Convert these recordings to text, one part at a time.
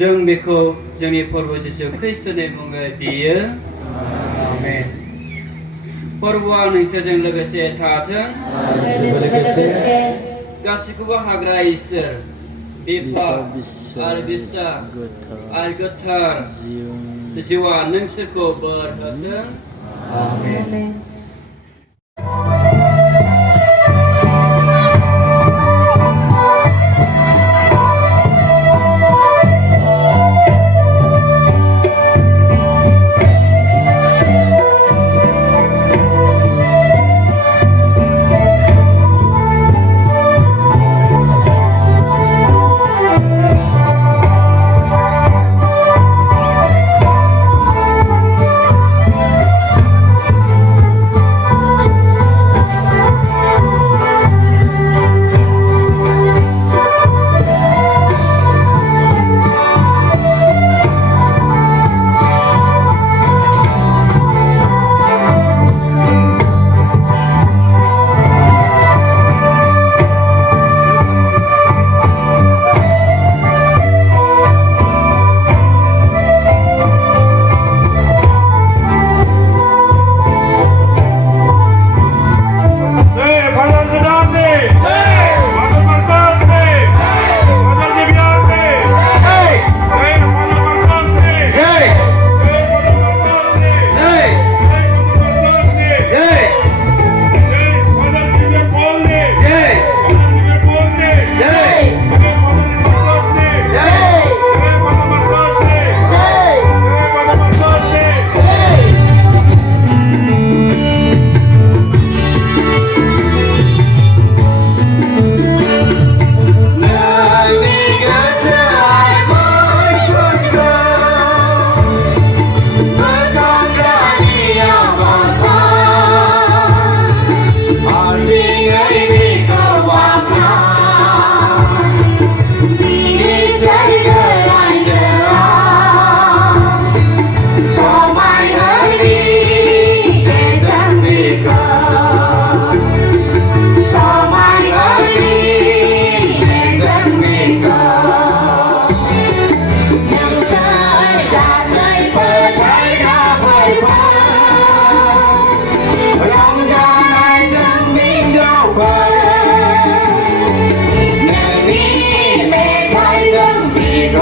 जों बेखौ जोंनि फोरबो जिसु ख्रिस्टनि मुङै बियो आमेन। फोरबोआ नोंसोरजों लोगोसे थाथों गासैखौबो हाग्रा इसोर बिफा आरो बिसा आरो गोथार जिउआ नोंसोरखौ बोर होथों आमेन। Hãy subscribe cho kênh Ghiền Mì Gõ để không bỏ lỡ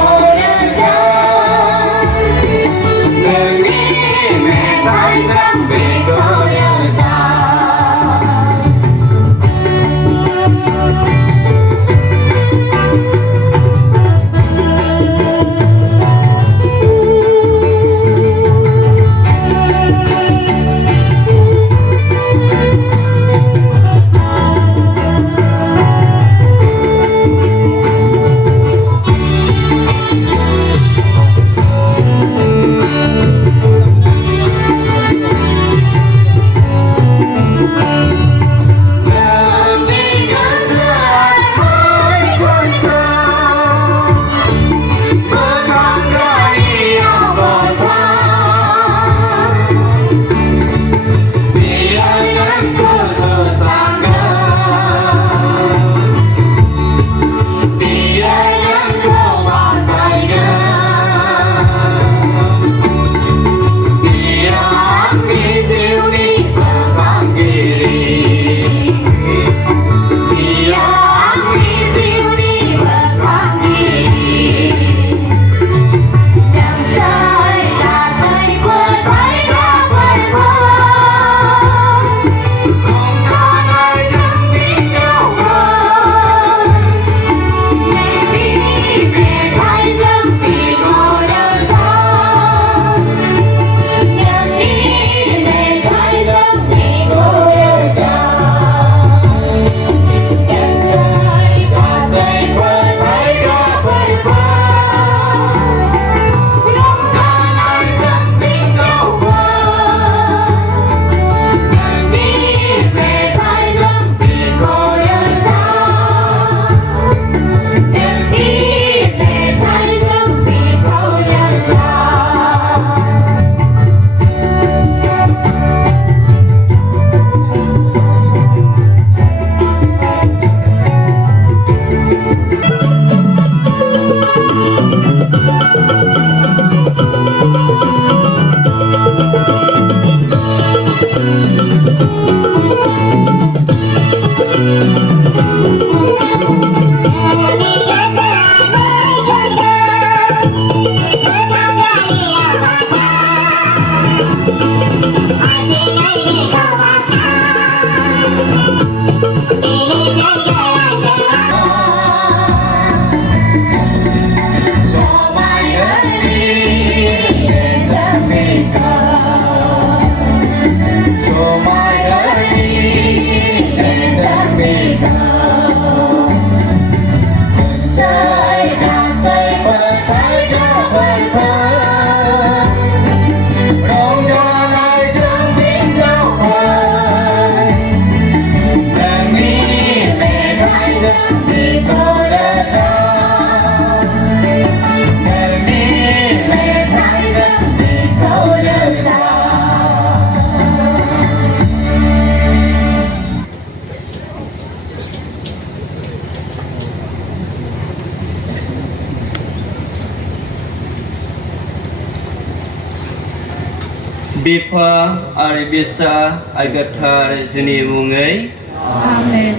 Bipa ari bisa agatar जोंनि मुङै Amen.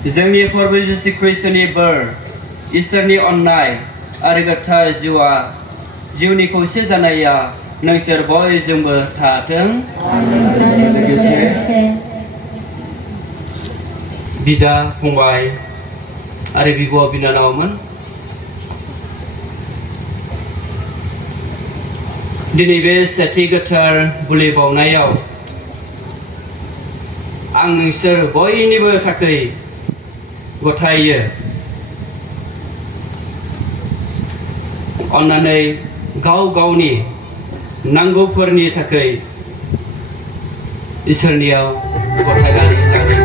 जोंनि प्रभु जिसु ख्रिस्टनि बोर इसोरनि अननाय आरो गोथार जिउनि खौसे जानाया नोंसोर बयजोंबो थाथों। बिदा फंबाय आरो बिब' बिनानावमोन, दिनै बे सेथि गोथार बुलि बावनायाव आं नोंसोर बयनिबो थाखाय गथायो अन्नानै गाव गावनि नांगौफोरनि थाखाय इसोरनियाव गथायनानै लानो।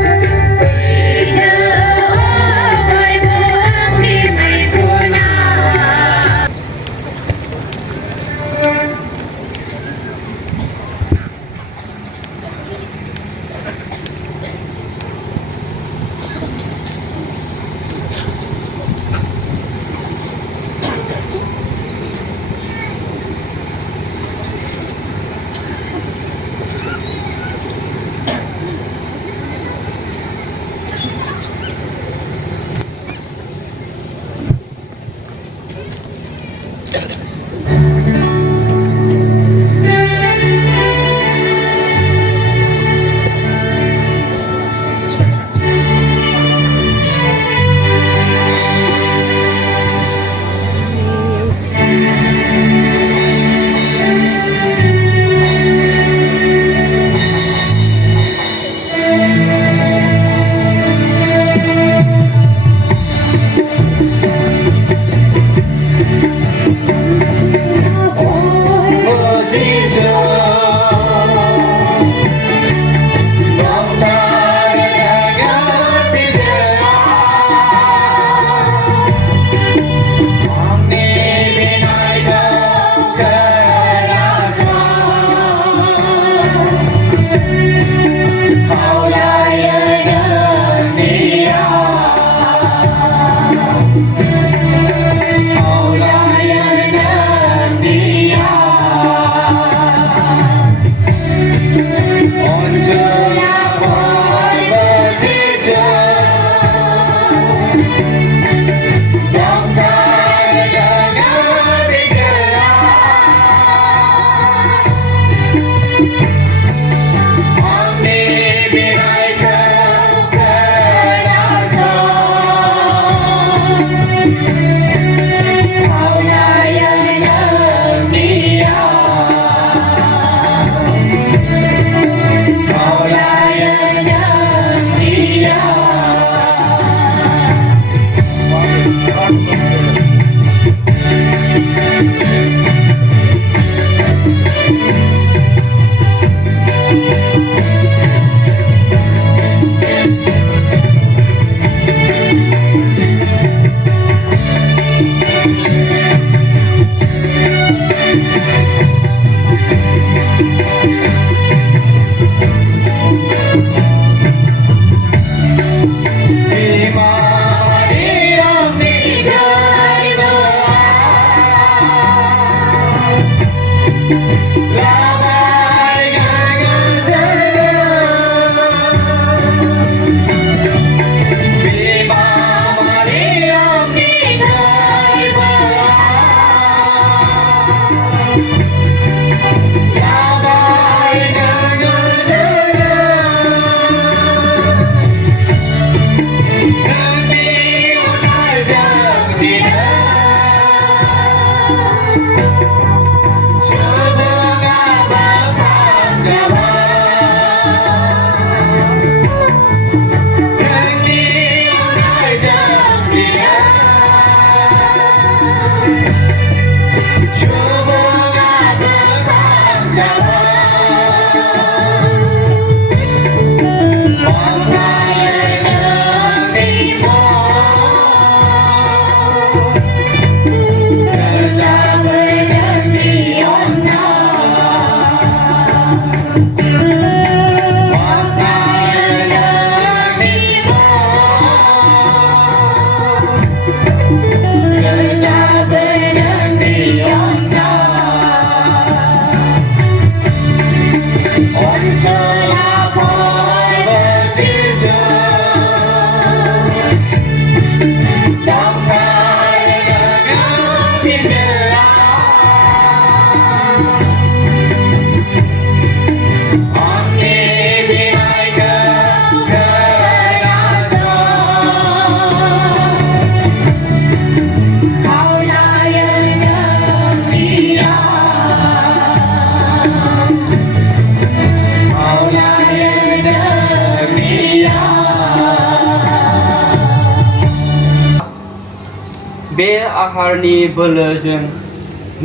दावहारनि बोलोजों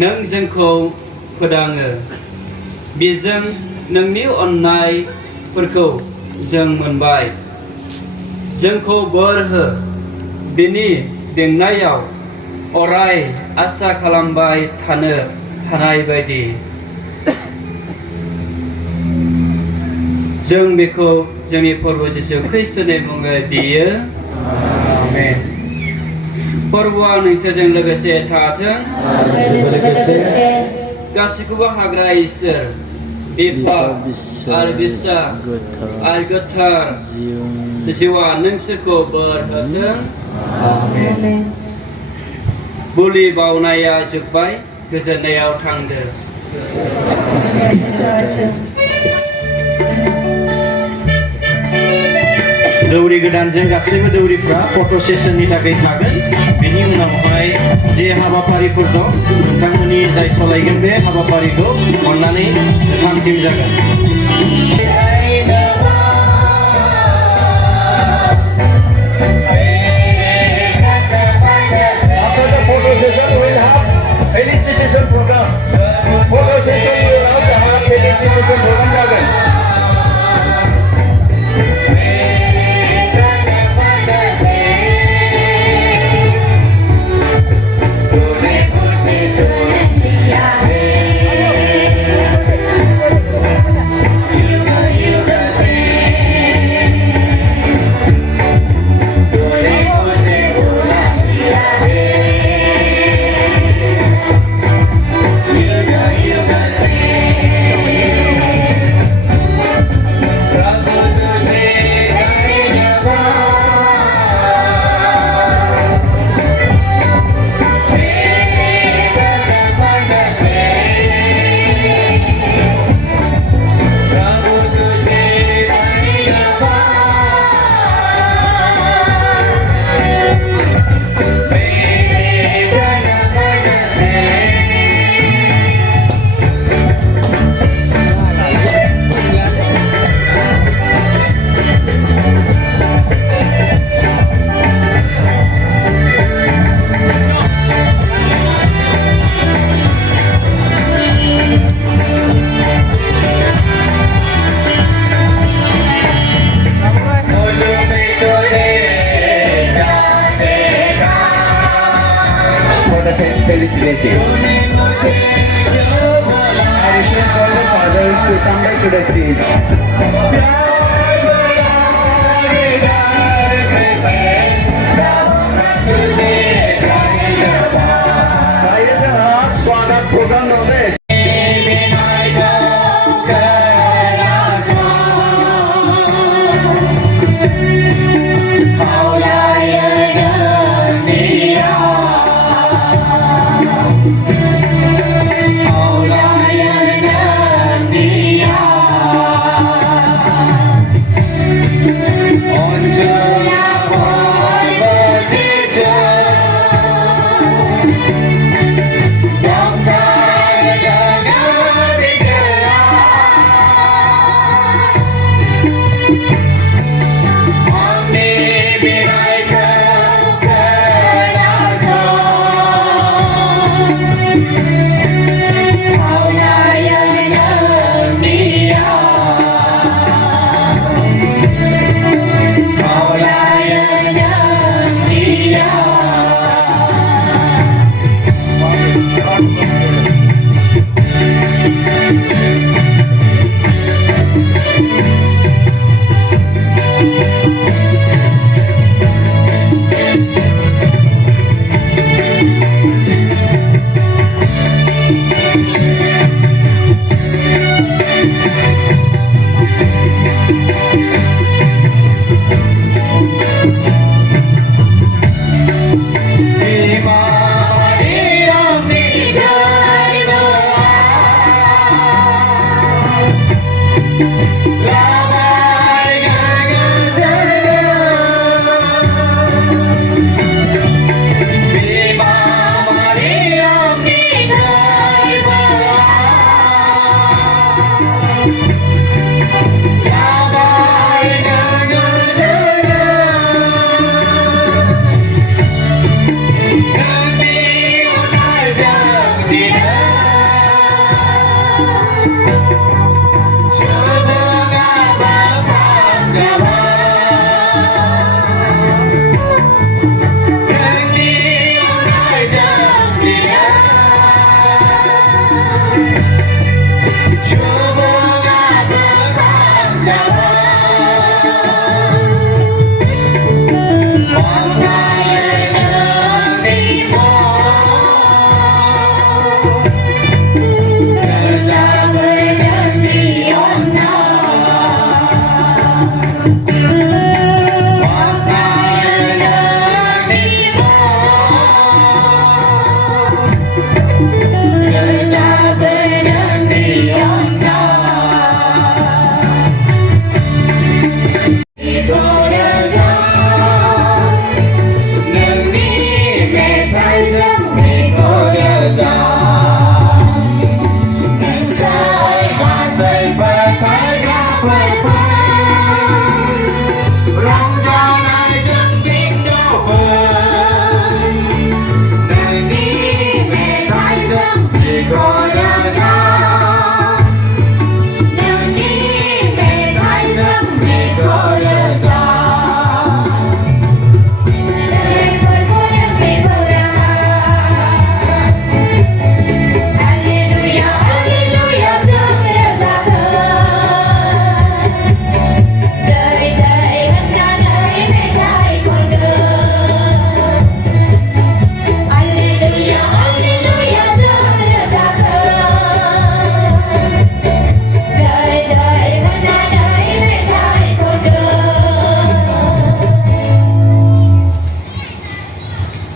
नों जोंखौ फोदाङो बेजों नोंनि अननायफोरखौ जों मोनबाय जोंखौ बोर हो बिनि बेंनायाव अराय आसा खालामबाय थानो हानाय बायदि जों बेखौ जोंनि प्रभु जिसु ख्रिस्टनि मुङै बियो आमेन फोरबोआ नोंसोरजों लोगोसे थाथों गासैखौबो हाग्रा इसोर बिफा आरो बिसा आरो गोथार जिउआ नोंसोरखौ बोर होथों आमेन बुलि बावनाया जोब्बाय गोजोननायाव थांदो दौरि गोदानजों गासैबो दौरिफ्रा फट' सेसननि थाखाय थागोन बेनि उनावहाय जे हाबाफारिफोर दं नोंथांमोननि जाय सालायगोन बे हाबाफारिखौ अननानै थामथिम जागोन After the photo session we will have felicitation program. Photo session we will have felicitation program जागोन Felicitation. I request all the fathers to come back to the stage. स्वागत प्रोग्राम होगा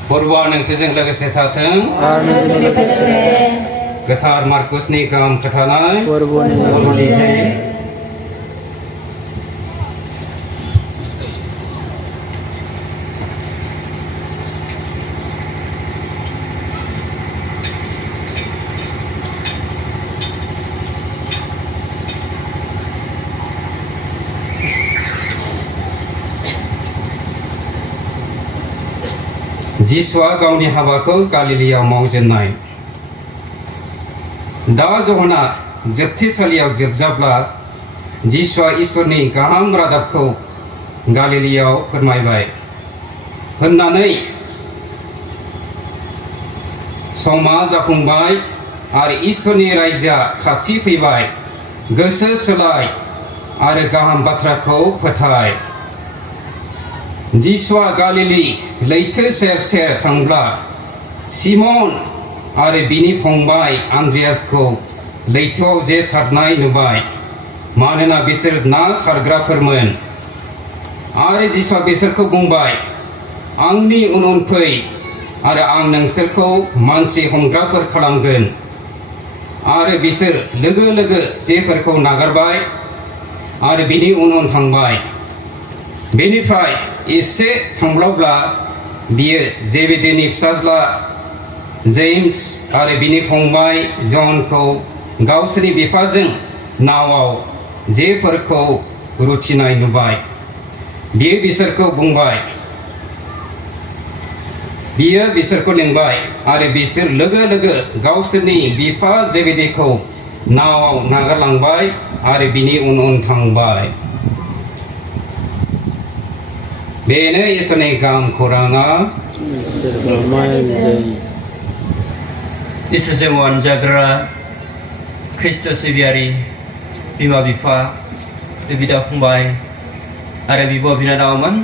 Purwa nengsiजों लोगोसे थाथों गोथार मार्कुसनि गाहाम खोथानाय बर'नि जिसुआ गावनि हाबाखौ गालिलियाव मावजेननाय दा जहना जोबथेसालियाव जोबजाब्ला जिसुआ इसोरनि गाहाम रादाबखौ गालिलियाव फोरमायबाय होननानै समा जाफुंबाय आरो इसोरनि रायजोआ खाथि फैबाय गोसो सोलाय आरो गाहाम बाथ्राखौ फोथाय जिसुआ गालिली लैथो सेर सेर थांब्ला सिमन आरो बिनि फंबाय आन्द्रियासखौ लैथोआव जे सारनाय नुबाय मानोना बिसोर ना सारग्राफोरमोन आरो जिसुआ बिसोरखौ बुंबाय आंनि उन उन फै आरो आं नोंसोरखौ मानसि हमग्राफोर खालामगोन आरो बिसोर लोगो लोगो जेफोरखौ नागारबाय आरो बिनि उन उन थांबाय बेनिफ्राय एसे थांब्लाब्ला बियो जेबेदेनि फिसाज्ला जेम्स आरो बिनि फंबाय जनखौ गावसोरनि बिफाजों नावाव जेफोरखौ रुथिनाय नुबाय बियो बिसोरखौ लिंबाय आरो बिसोर लोगो लोगो गावसोरनि बिफा जेबेदेखौ नावाव नागारलांबाय आरो बिनि उन उन थांबाय बेनो इसोरनि गाहाम खौराङा इसोरजों अनजाग्रा ख्रिस्ट' सिबियारि बिमा बिफा बिदा फंबाय आरो बिब' बिनानावमोन